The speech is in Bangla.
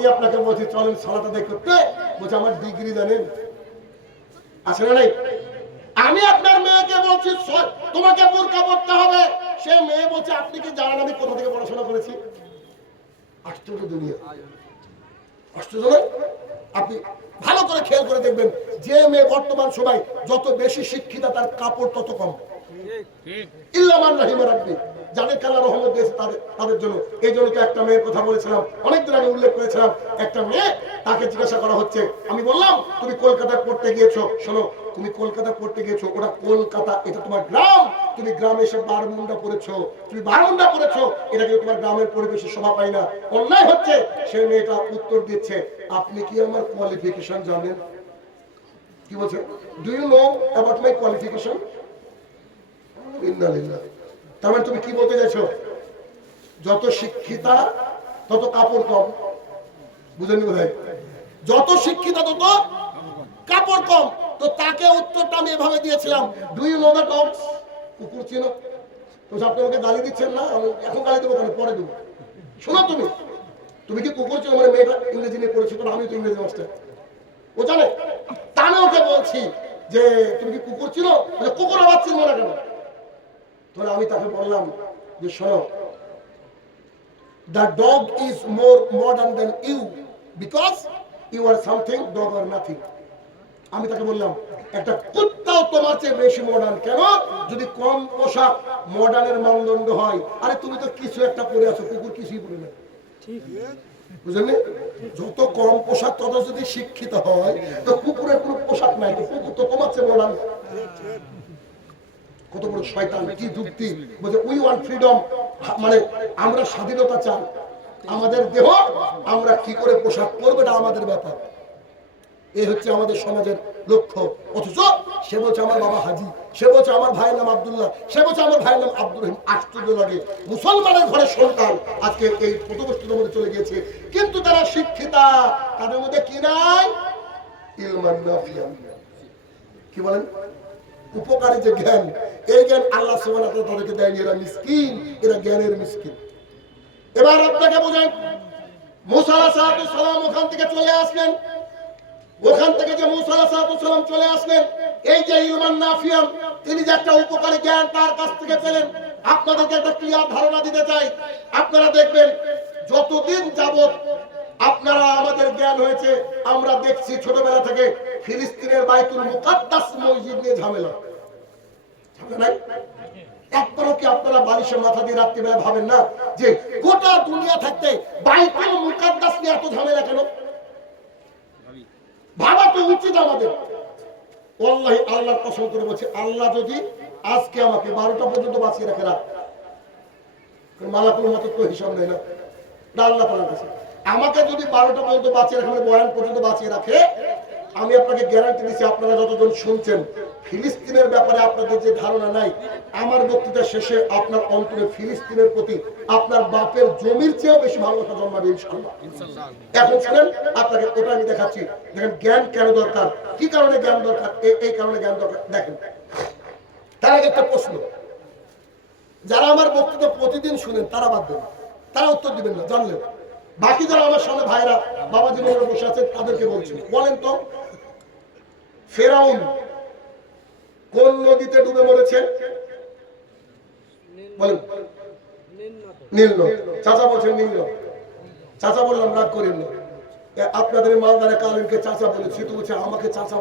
আমি আপনাকে বলছি চলেন সালাটা দেখ করতে। বলছে আমার ডিগ্রি জানেন? আছে না নাই? আমি আপনার মেয়েকে বলছি তোমাকে বোরকা পড়তে হবে। সে মেয়ে বলছে আপনি কি জানেন আমি কোথা থেকে পড়াশোনা করেছি? আশ্চর্য দুনিয়া। আশ্চর্য? আপনি ভালো করে খেয়াল করে দেখবেন যে মেয়ে বর্তমান সময় যত বেশি শিক্ষিতা তার কাপড় তত কম। ইল্লামান রাহিমা রাব্বি। যাদের কাল্লা রহমত দিয়েছে তাদের তাদের জন্য। এই জন্য একটা মেয়ের কথা বলেছিলাম। অনেকদিন আগে উল্লেখ করেছিলাম, একটা মেয়ে তাকে জিজ্ঞাসা করা হচ্ছে। আমি বললাম, তুমি কলকাতায় পড়তে গিয়েছো? শোনো, তুমি কলকাতা পড়তে গিয়েছো? ওটা কলকাতা, এটা তোমার গ্রাম। তুমি গ্রামে এসে বারমুন্ডা পড়েছো। তুমি বারমুন্ডা পড়েছো। এটা কিন্তু তোমার গ্রামের পরিবেশে শোভা পায় না। অন্যায় হচ্ছে সেই মেয়েটা উত্তর দিচ্ছে, আপনি কি আমার কোয়ালিফিকেশন জানেন? কি বলছে? Do you know about my qualification তার মানে তুমি কি বলতে চাইছো? যত শিক্ষিতা তত কাপড় কম। বুঝেনি বোধহয়? যত শিক্ষিতা তত কাপড় কম। তো তাকে উত্তরটা আমি এভাবে দিয়েছিলাম। নো দ্য ডগস কুকুর চিনো। তো আপনি আমাকে গালি দিচ্ছেন না এখন গালি দেবো কেন পরে দেবো। শোনো তুমি তুমি কি কুকুর চিনো? মানে মেয়েটা ইংরেজি নিয়ে পড়েছো কারণ আমি তো ইংরেজি মাস্টার। ও জানে? তা ওকে বলছি যে তুমি কি কুকুর বলে, কুকুর আবার চিনবো না কেন? তাহলে আমি তাকে বললাম যে শোনো the dog is more modern than you because you are something dog are nothing আমি তাকে বললাম, একটা কুত্তাও তোমার চেয়ে বেশি মডার্ন কেন? যদি কম পোশাক মডার্নের মানদণ্ড হয়, আরে তুমি তো কিছু একটা পরে আছো, কুকুর কিছুই পরে না। বুঝলেন? যত কম পোশাক, তত যদি শিক্ষিত হয়, তো কুকুরের কোনো পোশাক নাই কুকুর তো তোমার চেয়ে মডার্ন কত বড় শয়তান, কি যুক্তি? বলছে উই ওয়ান্ট ফ্রিডম মানে আমরা স্বাধীনতা চাই। আমাদের দেহ, আমরা কি করে পোশাক পরবো এটা আমাদের ব্যাপার। এই হচ্ছে আমাদের সমাজের লক্ষ্য। অথচ সে বলছে, আমার বাবা হাজি, সে বলছে, আমার ভাইয়ের নাম আব্দুল্লাহ, সে বলছে, আমার ভাইয়ের নাম আব্দুর রহিম আশ্চর্য লাগে মুসলমানের ঘরে সন্তান আজকে এই প্রতিবস্তুর মধ্যে চলে গিয়েছে। কিন্তু তারা শিক্ষিতা, তাদের মধ্যে কি নাই? ইলমান কি বলেন? উপকারী যে জ্ঞান, এই জ্ঞান আল্লাহ তাআলা তাদেরকে দেয়নি। এরা মিসকিন, এরা জ্ঞানের মিসকিন। এবার আপনাকে বোঝাই, মুসা আলাইহিস সালাম ওখান থেকে চলে আসলেন। ওখান থেকে যে মুসা আলাইহিস সালাম চলে আসলেন, এই যে ইলমান নাফিয়াম তিনি যে একটা উপকারী জ্ঞান তার কাছ থেকে পেলেন। আপনাদেরকে একটা ক্লিয়ার ধারণা দিতে চাই। আপনারা দেখবেন, যতদিন যাবত আপনারা আমাদের জ্ঞান হয়েছে, আমরা দেখছি ছোটবেলা থেকে ফিলিস্তিনের বাইতুল মুকাদ্দাস মসজিদ নিয়ে ঝামেলা। আল্লাহ যদি আজকে আমাকে বারোটা পর্যন্ত বাঁচিয়ে রাখে রাখ মালাকুল মতো তো হিসাব নেই না। আল্লাহ আমাকে যদি বারোটা পর্যন্ত বাঁচিয়ে রাখে মানে বয়ান পর্যন্ত বাঁচিয়ে রাখে আমি আপনাকে গ্যারান্টি দিচ্ছি আপনারা যতজন শুনছেন, ফিলিস্তিনের ব্যাপারে আপনাদের যে ধারণা নাই, আমার বক্তৃতা শেষে আপনার অন্তরে ফিলিস্তিনের প্রতি আপনার বাপের জমির চেয়েও বেশি ভালোবাসা জন্মাবে এখন শুনেন, আপনাকে ওটা আমি দেখাচ্ছি। দেখেন, জ্ঞান কেন দরকার? কি কারণে জ্ঞান দরকার? এই- কারণে জ্ঞান দরকার। দেখেন, তার আগে একটা প্রশ্ন। যারা আমার বক্তৃতা প্রতিদিন শুনেন, তারা বাদ দেবেন তারা উত্তর দিবেন না, জানলেন। বাকি যারা আমার সামনে ভাইরা, বাবাজি মোড়ে বসে আছেন, তাদেরকে বলছি। বলেন তো ফেরাউন কোন নদীতে ডুবে মরেছে? বলেন। নীল চাচা বলছেন নীল চাচা বললাম রাগ করেন আপনাদের মালদারে কালিমকে চাচা বলেছি, তো বলছে আমাকে চাচা